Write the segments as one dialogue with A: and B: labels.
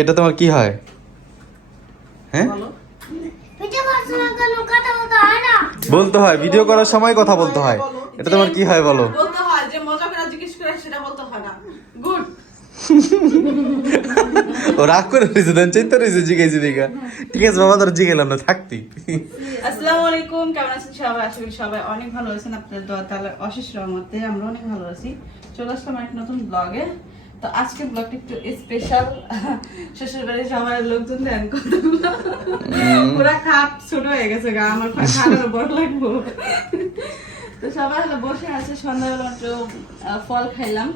A: এটা তোমার কি হয়? হ্যাঁ?
B: বলতে হয় না।
A: বলতে হয় ভিডিও করার সময় কথা বলতে হয়। এটা তোমার কি হয় বলো?
C: বলতে হয় যে মজা করে জিজ্ঞেস করে সেটা বলতে হয় না। গুড
A: ও রাগ করে রয়েছে দেন চিন্তা রয়েছে জিজ্ঞেস দিকা। ঠিক আছে বাবা তোর জিগেলাম না থাকতি
C: আসসালামু আলাইকুম কেমন আছেন সবাই? আশা করি সবাই অনেক ভালো আছেন। আপনাদের দোয়া তাহলে অশেষ রহমতে আমরা অনেক ভালো আছি। চলে আসলাম এক নতুন ব্লগে তো আজকে ব্লগটা একটু স্পেশাল শ্বশুর বাড়ির সবাই লোকজন দেন কতগুলো পুরা খাপ ছোট হয়ে গেছে গা আমার খাটার বড় লাগবো। তো সবাই হলো বসে আছে সন্ধ্যাবেলা একটু ফল খাইলাম।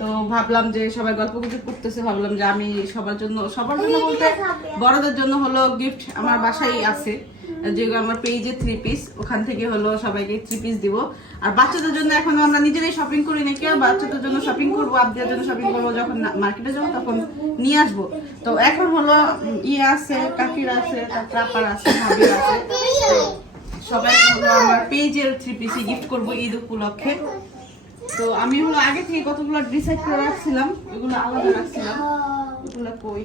C: তো ভাবলাম যে সবাই গল্প গুজব করতেছে ভাবলাম যে আমি সবার জন্য সবার জন্য বলতে বড়দের জন্য হলো গিফট আমার বাসায় আছে। যেগুলো আমার পেজে থ্রি পিস ওখান থেকে হলো সবাইকে থ্রি পিস দিব। আর বাচ্চাদের জন্য এখন আমরা নিজেরাই শপিং করি নাকি? আর বাচ্চাদের জন্য শপিং করব আবদের জন্য শপিং করব যখন মার্কেটে যাব তখন নিয়ে আসব। তো এখন হলো ইয়ে আছে, কাকির আছে, তারপর আছে আছে। সবাই হলো আমার পেজের থ্রি পিসি গিফট করব ঈদ উপলক্ষে। তো আমি হলো আগে থেকে কতগুলো ডিসাইড করে রাখছিলাম এগুলো আলাদা রাখছিলাম। এগুলো কই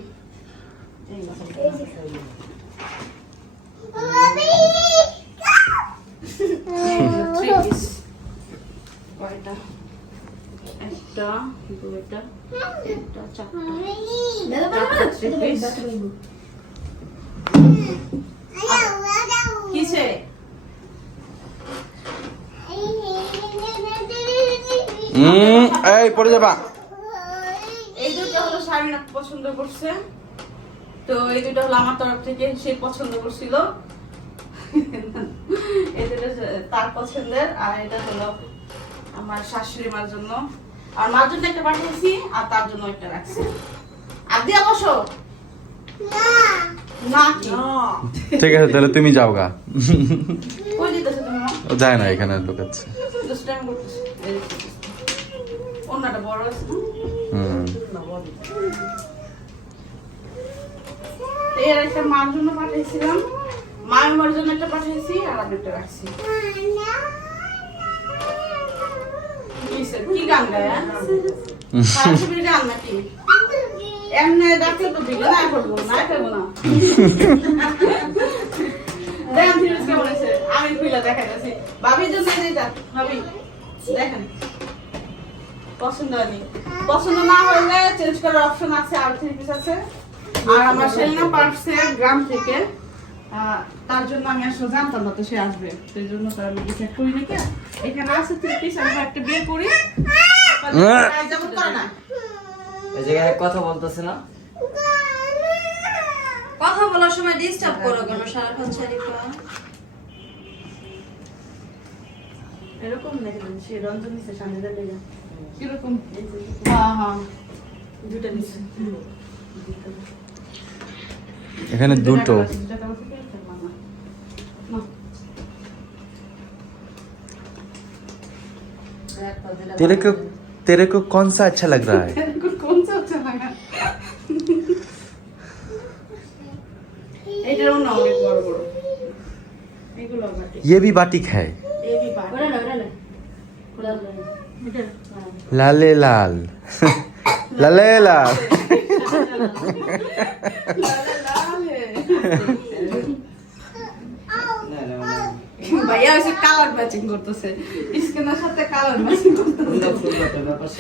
C: এই দেখো। Three piece. কয়টা একটা দুইটা তিনটা
A: এই
C: দুটো হলো শামিনা পছন্দ করছে। তো এই দুটো হলো আমার তরফ থেকে সে পছন্দ করছিল। এই দুটো তার পছন্দের আর এটা হলো আমার শাশুড়ি মার জন্য। আর মার জন্য একটা পাঠিয়েছি আর তার জন্য একটা রাখছি। আর দিয়া বসো। না।
A: ঠিক আছে তাহলে তুমি যাও গা।
C: তুমি
A: যায় না এখানে ঢুকাচ্ছে।
C: অন্যটা বড় আছে?
A: হুম।
C: এর একটা মার জন্য পাঠিয়েছিলাম। মায়ের মার জন্য একটা পাঠিয়েছি, আর আমি একটা রাখছি কি গান গায় হ্যাঁ? গান নাকি? দেখা যাচ্ছি ভাবির জন্য ভাবি, দেখেন। পছন্দ পছন্দ না হলে চেঞ্জ করার অপশন আছে, আর থ্রি পিস আছে। আর আমার সেলিনা পার্টসে গ্রাম থেকে। তার জন্য আমি আসলে জানতাম না তো সে আসবে। সেই জন্য তো আমি ডিসাইড করি নাকি এখানে আছে থ্রি পিস আমি একটা বিয়ে করি। যেমন করে না।
D: এই জায়গায় কথা বলতেছে না?
E: কথা বলার সময় ডিস্টার্ব করো কেন সারাক্ষণ শারিফা
C: এরকম নাকি সে রঞ্জন নিচ্ছে সামনে লেগে। কীরকম? হ্যাঁ হ্যাঁ দুটা নিচ্ছে
A: এখানে দুটো
C: দুটা টাকা থেকে একটা মামা। না।
A: तेरे को तेरे को कौन सा अच्छा लग रहा है
C: এরকম কোন চা হচ্ছে না এটারও না অনেক বড় বড় এগুলো বাটি
A: ये भी बाटिक है
C: এবি বাটি
E: ওরা না ওরা না ওরা না
C: এটা
A: लाले लाल लाले लाल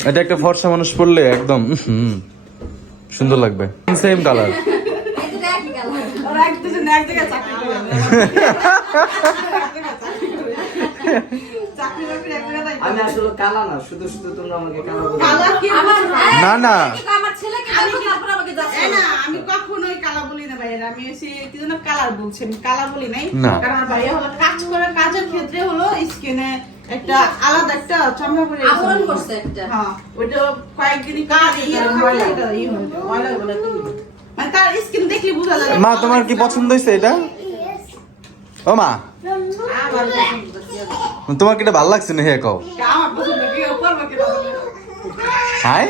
A: এটা একটা ফর্সা মানুষ পড়লে একদম হুম, সুন্দর লাগবে। সেম কালার
E: এই দুটো একই কালার
C: ওরা এক দুজন এক জায়গায় চাকরি করে। চাকরি বাকরি এক জায়গায়
D: আমি আসলে কালা না?
A: না, না।
E: এই কি আমার ছেলেকে দেখো তারপর আমাকে যাচ্ছে
C: এ না আমি কখনোই কালা বলি না ভাইয়ের। আমি এসে কি যেন কালার বলছি আমি কালা বলি নাই। কারণ ভাইয়া হলো কাজ করে কাজের ক্ষেত্রে হলো স্কিনে একটা আলাদা একটা চামড়া পরে
E: আবরণ করছে একটা।
C: হ্যাঁ ওইটা কয়েকদিনই কাজ ইয়ে ময়লা। এটা ময়লা বলে মানে তার স্কিন দেখলে বোঝা যায়
A: মা তোমার কি পছন্দ হয়েছে এটা? ও মা। তোমার কি এটা ভালো লাগছে না হে কও?
C: আমার পছন্দ কি? করব কি
A: হাই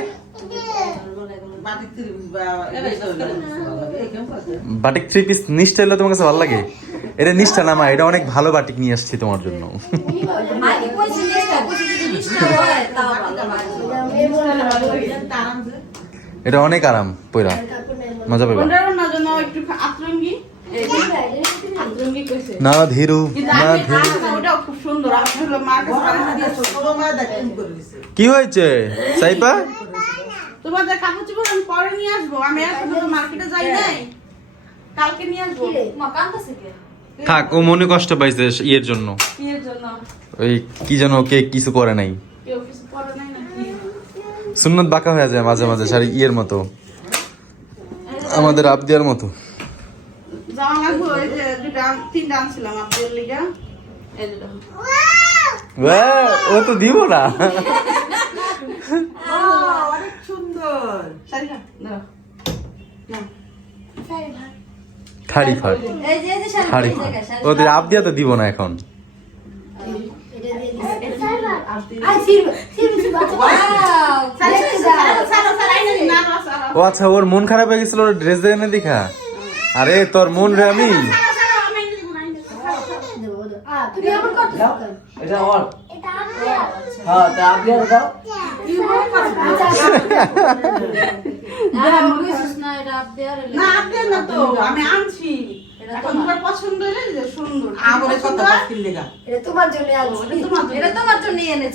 C: বাটিক
A: থ্রি পিস নিষ্ঠা হলে তোমার কাছে ভালো লাগে? এটা নিষ্ঠা না মা, এটা অনেক ভালো বাটিক নিয়ে আসছি তোমার জন্য। এটা অনেক আরাম, পয়রা। মজা
C: কোনটার না,
A: ধীরু না, ধীরু। কি হয়েছে? সাইপা
C: তোমাদের কাপড় চোপড় আমি পরে নিয়ে আসব। আমি এখন তো মার্কেটে যাই নাই। কালকে নিয়ে আসব।
E: মা কান্দছে কে?
A: থাক ও মনে কষ্ট পাইছে ইয়ের জন্য।
C: কি জন্য।
A: ওই কি যেন ওকে কিছু করে নাই। সুন্নত বাঁকা হয়ে যায় মাঝে মাঝে সারি ইয়ের মতো। আমাদের আবদিয়ার মতো। ও তো দিব না।
C: না
E: জায়গায় শাড়ি
A: ওদের আবদিয়া তো দিব না এখন ও আচ্ছা ওর মন খারাপ হয়ে গেছিল ওর ড্রেস দেয় না দেখা আরে তোর মন রে আমি
D: এটা আমার। হ্যাঁ তা আপনি আর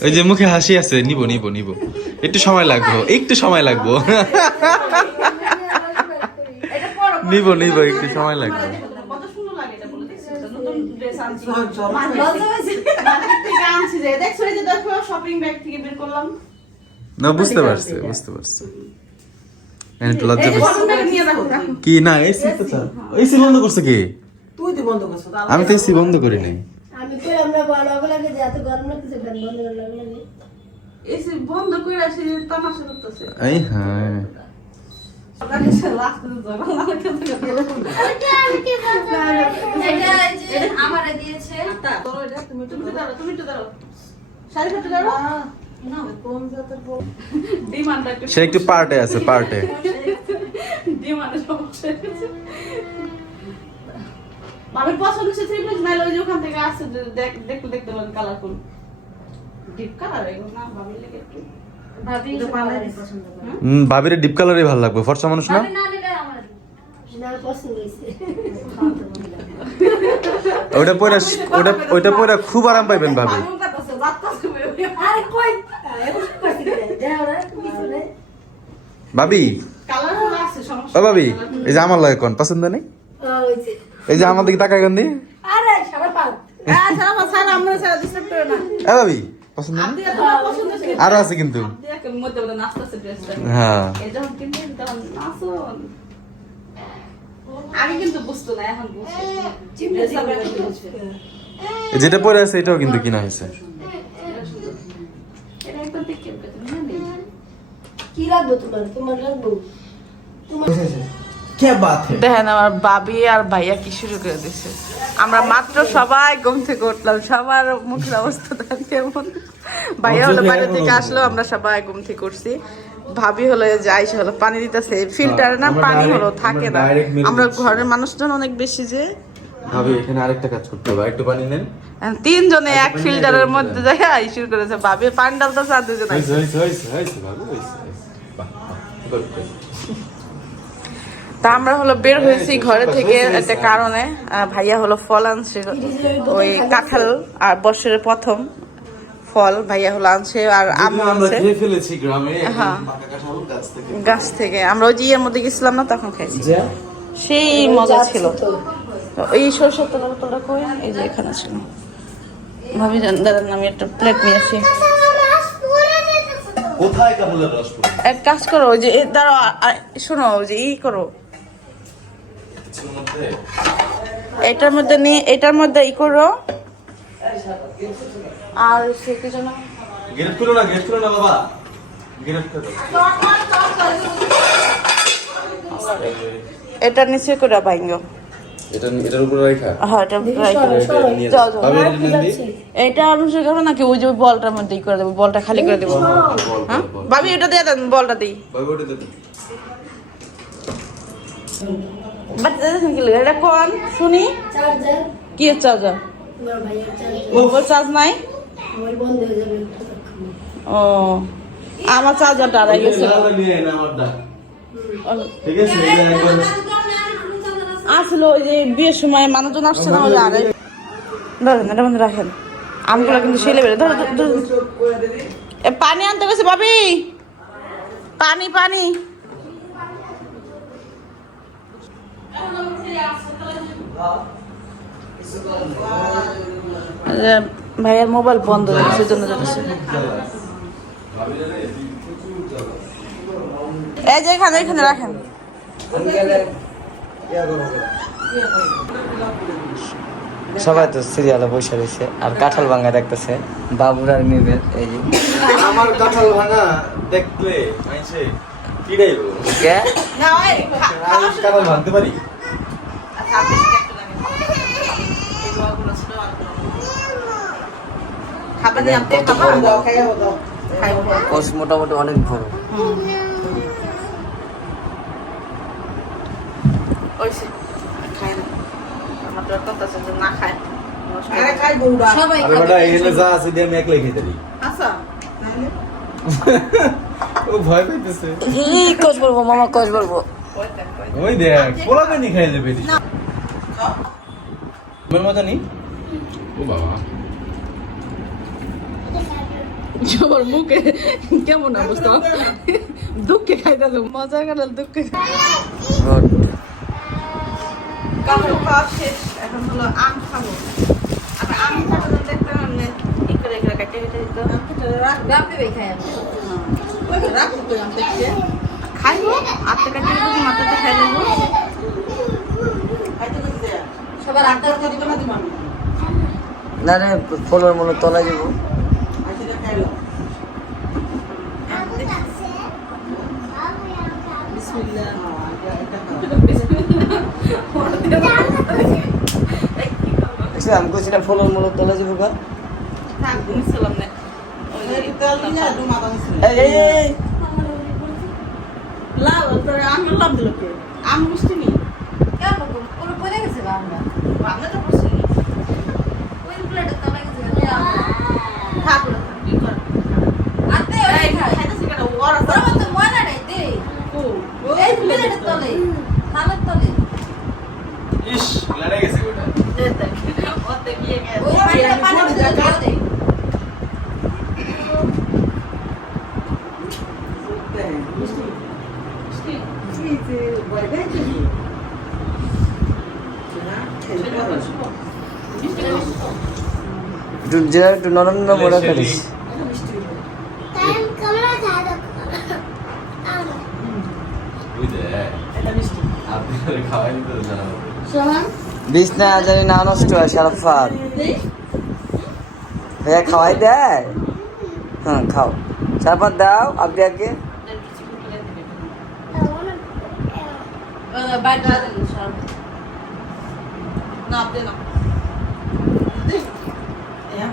A: ওই যে মুখে হাসি আছে নিব নিব নিব একটু সময় লাগবো একটু সময় লাগবো। নিব, নিব, একটু সময় লাগবে।
C: দেখছ এই যে দেখো শপিং ব্যাগ থেকে বের করলাম
A: না বুঝতে পারছি বুঝতে পারছি। একটু লজ্জা। কি না এসি তো স্যার এসি বন্ধ করছে কি?
F: তুই তো বন্ধ করছ তাহলে
A: আমি তো এসি বন্ধ করি নাই
B: আমি না ভালো লাগে যে এত গরম লাগতেছে ফ্যান বন্ধ করে লাগে লাগে
C: এসি বন্ধ করে আসি তামাশা করতেছে।
A: এই হ্যাঁ।
B: ওটা আমি কি বলতে
E: এটা এই যে আমারে দিয়েছে।
C: তুমি তো দাঁড়াও তুমি তো দাঁড়াও। দাঁড়াও।
A: সে একটু পার্টে আছে পার্টে।
C: ডিমান্ডের সমস্যা পছন্দ হচ্ছে থ্রি পিস নাইলে ওই যে ওখান থেকে আসছে দেখতে দেখতে পারেন কালারফুল ডিপ কালার এগুলো না ভাবির লেগে একটু
A: ডিপ কালারই ভালো লাগবে ফর্সা মানুষ না? ওটা পরে ওটা ওইটা পরে খুব আরাম পাইবেন ভাবি।
B: আরে কই এখন করতে গেলে দেখো না কিছু নেই
A: ভাবি?
C: কালারফুল আছে সমস্যা
A: ও ভাবি এই যে আমার লাগে কোন পছন্দ নেই? এই যে আমার দিকে তাকায় কোন দি?
B: আরে সবার পাও
C: হ্যাঁ, ছাড়া আমার, ছাড়া, আমরা ছাড়া disturb করো না।
A: এ ভাবি পছন্দ
C: আর
A: আছে কিন্তু। হ্যাঁ।
C: আমি কিন্তু বুঝতো না এখন
A: যেটা পরে আছে এটাও কিন্তু কিনা হয়েছে
C: এটা একদম দেখে ওকে তুমি জানি।
B: কি লাগবে তোমার? তোমার লাগবে? তোমার
F: কে বাত হে?
C: দেখেন আমার বাবি আর ভাইয়া কি শুরু করে দিচ্ছে আমরা মাত্র সবাই ঘুম থেকে উঠলাম সবার মুখের অবস্থা দেখেন কেমন। ভাইয়া হলো বাইরে থেকে আসলো আমরা সবাই ঘুম থেকে উঠছি। ভাবি হলো এই যে আইসা হলো পানি দিতেছে ফিল্টারে না পানি হলো থাকে না। আমরা ঘরের মানুষজন অনেক বেশি যে।
A: ভাবি এখানে আরেকটা কাজ করতে হবে একটু পানি নেন।
C: তিনজনে এক ফিল্টারের মধ্যে যাই শুরু করেছে। ভাবি পানি ডালতেছে আর দুজন তা আমরা হলো বের হয়েছি ঘরে থেকে একটা কারণে ভাইয়া হলো ফল আনছে ওই কাঁঠাল আর বছরের প্রথম ফল ভাইয়া হলো আনছে আর আম্মু আনছে।
A: ফেলেছি গ্রামে
C: হ্যাঁ।
A: গাছ থেকে।
C: আমরা ওই যে ইয়ের মধ্যে গেছিলাম না তখন খাইছি সেই মজা ছিল। এই সরষের তোলা তোলা করে এই যে এখানে ছিল। ভাবি জান দাঁড়ান আমি একটা প্লেট নিয়ে আসি।
A: কোথায় কামুলের রস পড়ে
C: এক কাজ করো ওই যে দাঁড়াও শোনো ওই যে ই করো। এটার মধ্যে নিয়ে এটার মধ্যে ই করো। আর সে কি যেন
A: গেট খুলো না গেট খুলো না বাবা। গেট খুলো।
C: এটা নিচে করে ভাঙ্গো।
A: এটা এটার উপরে রাখা
C: হ্যাঁ এটা যাও, যাও।
A: এটা
C: অনুসারে করো নাকি ওই যে বলটার মধ্যে ই করে দেবো বলটা খালি করে দেবো। হ্যাঁ? ভাবি এটা দিয়ে দেন বলটা দিই।
A: ভাবি ওটা
C: বাচ্চা? এটা কোন? শুনি। কি চার্জার? চার্জ নাই?
B: হয়ে।
C: ও আমার চার্জারটা আড়াই গেছিল
A: ঠিক আছে
C: আসলো ওই যে বিয়ের সময় মানুষজন আসছে না হলে আগে। ধরেন এটা মধ্যে রাখেন। আমগুলো কিন্তু ছেলে বেড়ে ধরো পানি আনতে গেছে ভাবি। পানি পানি। এই যে মোবাইল বন্ধ হয়ে গেছে সেজন্য যাচ্ছে। এই যে এখানে এখানে রাখেন।
D: সবাই তো সিরিয়ালে বসে রয়েছে আর কাঁঠাল ভাঙা দেখতেছে। বাবুর আর নিবেন এই যে।
A: আমার কাঁঠাল ভাঙা দেখলে মাইছে কি?
C: না
A: কাঁঠাল ভাঙতে পারি?
C: আচ্ছা, আপনি সেটা একটু নেবেন। এই দোয়াগুলো ছিল আর কোনো। খাবেন না আপনি
D: কত
C: খাবেন
D: বড়?
C: খাইবো।
D: কোষ মোটামুটি অনেক বড়
C: ওই সে, না। আমার তো একটা আছে যে না খায়।
F: আরে খাই বউরা
E: সবাই
A: আরে বেটা এখানে যা আছে দিয়ে আমি একলাই খেতে দিই।
C: আচ্ছা,
A: ও ভয় পাইতেছে।
D: কোষ বলব মামা কোষ বলব?
C: ওই দেখ, ওই দেখ।
A: ওই দেখ পোলা পানি খাই তোমার ও বাবা।
C: মুখে কেমন অবস্থা? দুঃখে খাইতে মজা করে দুঃখে কাপড় খাওয়া শেষ এখন হলো আম খাব। আমি আম খাব তো দেখতে পারলে ই করে করে কেটে কেটে দিতে
E: দেবে খাই আমি।
C: রাখো তো আম দেখতে। খাইবো আত্মা কেটে মাথাতে খাই দেবো?
E: সবার আটটা
D: না রে ফলোর মনে তলা যাব। আচ্ছা আমি কইছি না। ফলোর মনে তলা যাব গা
C: আম আম
E: প্লেটে আতে ওই
C: এই
E: খাই
C: খাইতেছি কেন? ওরা
E: তো ময়না নাই দে। এই প্লেটের তলে থালার তলে
A: ইস লড়াই গেছে ওটা
C: ওতে গিয়ে গেছে
E: ওই পানিটা পানি ভিতরে দাও দে
D: যেটা একটু নরম নরম ওরা বিছনা জানি না নষ্ট হয় সারাফাত ভাইয়া খাওয়াই দেয়? হ্যাঁ খাও। সারাফাত দাও আপনি আগে।
C: না আপনি না
D: হ্যাঁ
C: আইছে
E: নটা দিছে
C: মিষ্টি এখন মিষ্টি দিতে বলে
B: আর একটা খাম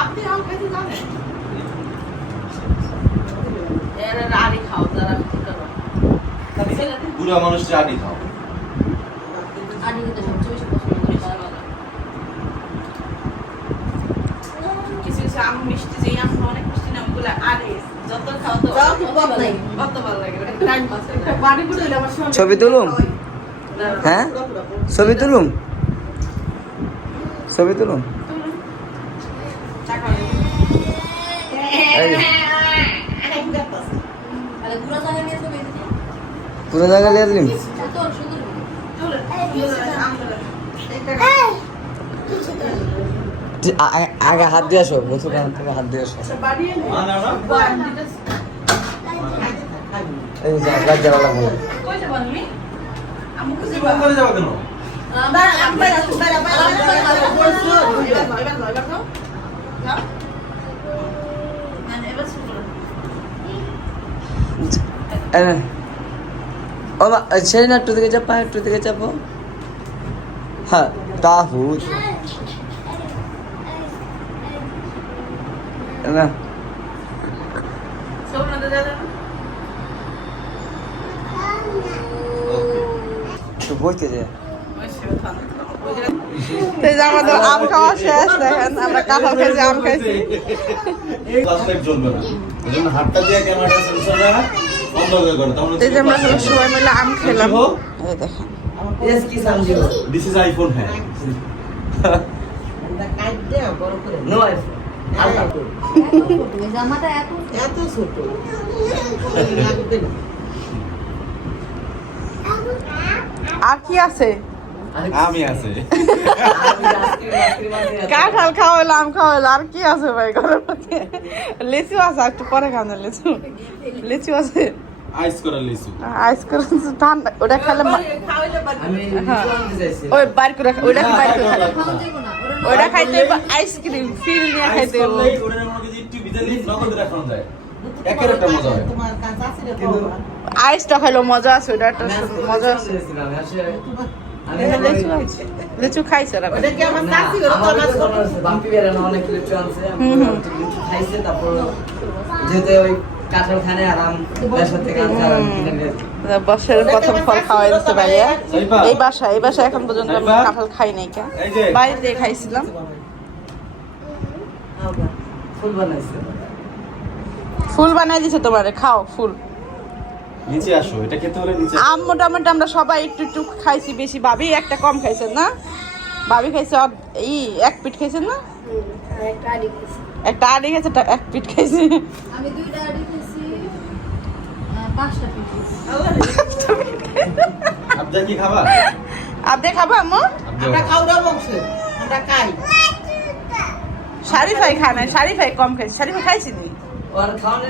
C: আপনি আম খেতে জানেন এর খাও করো
A: বুড়া মানুষ চাটি খাও।
E: আর কিন্তু সবচেয়ে বেশি পছন্দ করি তারা
C: কিছু কিছু আম মিষ্টি যে আম অনেক মিষ্টি না ওগুলো আরে যত খাও তো কত ভালো লাগে টাইম পাস
D: ছবি তুলুম? হ্যাঁ? ছবি তুলুম? ছবি তুলুম এই
E: তাহলে পুরো জায়গা নিয়ে চলে গেছে
D: পুরো জায়গা লিয়ে দিলিম আগে হাত দিয়ে আসো বছর কান থেকে হাত দিয়ে আসো। এই যে লজ্জা লাগা বলো
C: কই যাব তুমি আমি
A: করে যাব কেন
C: এবার।
D: ও মা ছেড়ে না একটু দিকে চাপা একটু দিকে চাপো হ্যাঁ তাহুদ না একটু বইতে যে
C: আমাদের আম খাওয়া শেষ দেখেন আমরা কাঁঠাল খাইছি আম খাইছি
A: হাতটা দিয়ে
C: এই যে আমরা সবাই মিলে আম খেলাম। এই দেখেন।
F: এস কি সমঝিও
A: দিস ইজ আইফোন হ্যাঁ।
F: এটা কাট দে বড় করে
D: নো
F: আলগা
E: জামাটা এত
F: এত ছোট।
C: আর কি আছে?
A: আমি আছে।
C: কাঁঠাল খাওয়াইলো আম খাওয়াইলো আর কি আছে ভাই ঘরের মধ্যে? লিচু আছে আর একটু পরে খানো লিচু। লিচু আছে।
A: আইস করা লিসু।
C: আইসক্রিম ঠান্ডা ওটা খেলে হ্যাঁ। ওই বাইর করে ওইটা কি বাইর করে ওইটা খাইতে আইসক্রিম ফিল নিয়ে খাইতে হইব
A: একের একটা মজা হয়।
F: তোমার কাছে আছে রে
D: কিন্তু-
F: বাবা।
C: আইসটা খাইলো মজা আছে ওইটা একটা মজা আছে।
D: আমি
C: লিচু। লিচু
F: ওটা
D: লিচু লিচু খাইছে, তারপর
C: প্রথম ফল খাওয়াই দিচ্ছে ভাইয়া। এই বাসা এই বাসা এখন পর্যন্ত আমি
A: সাইফা।
C: কাঁঠাল খাই নাই কে? বাড়িতে খাইছিলাম।
D: ফুল বানাইছে।
C: বানাই দিছে তোমারে খাও ফুল।
A: নিচে আসো এটা খেতে হলে নিচে
C: আম মোটামুটি আমরা সবাই একটু একটু খাইছি বেশি ভাবি একটা কম খাইছেন না? ভাবি খাইছে ই এক পিঠ খাইছেন না?
B: একটা আড়ি খাইছি।
C: একটা আড়ি খাইছে এক পিঠ খাইছি।
E: আমি দুইটা আড়ি
A: কি খাবার
C: আপনি খাব আম্মু?
F: আমরা খাওয়া বংশের আমরা খাই।
C: শারিফাই খায় নাই শারিফাই কম খাইছে। শারিফা খাইছি নি?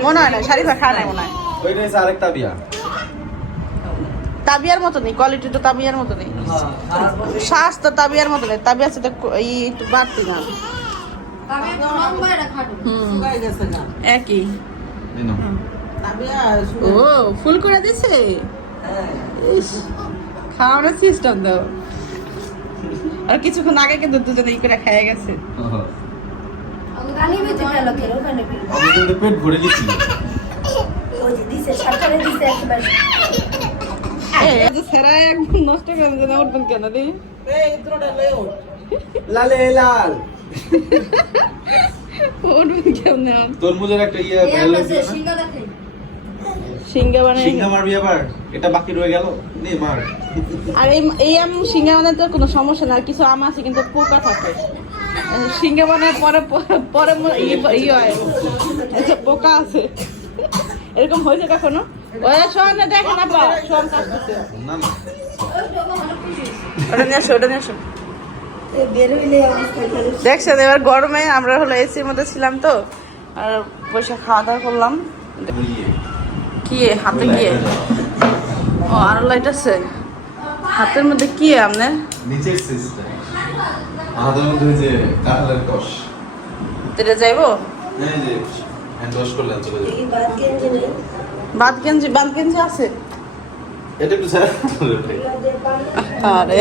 C: মনে হয় না শারিফা খায় নাই মনে হয়।
A: ওইটা হচ্ছে আরেকটা বিয়া
C: তাবিয়ার মতো নেই কোয়ালিটি তো তাবিয়ার মতো নেই।
D: হ্যাঁ,
C: শ্বাস তো তাবিয়ার মতো নেই তাবিয়ার সাথে এই একটু বাড়তি না। হুম।
F: না।
C: একই। ও ফুল করে দিছে
D: হ্যাঁ।
C: খাওয়ানোর সিস্টেম দাও আর কিছুক্ষণ আগে কিন্তু দুজনে ই করে খেয়ে গেছে।
A: পেট। ভরে
B: দিছে,
C: নষ্ট করে না উঠবেন কেন
D: লালে লাল।
C: উঠবেন কেমন
A: তরমুজের একটা ইয়ে
E: এই
A: ভাইরাল
E: আমরা
A: হয়েছিল না?
E: সিঙ্গারা খাই
C: সিঙ্গা বানাই
A: সিংহা মারবি আবার? এটা বাকি রয়ে গেল? নে মার।
C: আর এই এই আম সিঙ্গা বানাতে তো কোনো সমস্যা না কিছু আম আছে কিন্তু পোকা থাকে। সিঙ্গা বানায় পরে পরে ম- ই ই হয়। আচ্ছা, পোকা আছে। এরকম হয়েছে কখনো? ওই শোন না শোন কাটতেছে
A: না না।
C: ওটা নিয়ে আসো ওটা নিয়ে আসো।
B: এই বের হইলে অবস্থা খারাপ।
C: দেখছেন এবার গরমে আমরা হলো এসির মধ্যে ছিলাম তো আর বসে খাওয়া দাওয়া করলাম কি হাতে কি? ও আরও লাইট আছে? হাতের মধ্যে কি আপনার
A: নিচের সিস্টেম আমাদের মধ্যে যে কাঁঠালের কষ
C: তেরে যাইবো?
A: এই যে হ্যান্ড ওয়াশ করলেন চলে যাবে।
B: বাদ গেঞ্জি
C: বাদ গেঞ্জি আছে?
A: এটা একটু ছাড়া
C: আরে।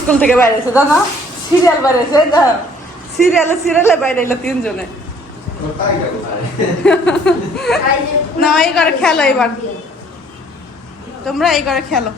C: স্কুল থেকে বাইরে এসে জানো সিরিয়াল বাইরে এসে সিরিয়ালে সিরিয়ালে বাইরে এলো তিনজনে। না এই করে খেলো এবার। তোমরা এই করে খেলো।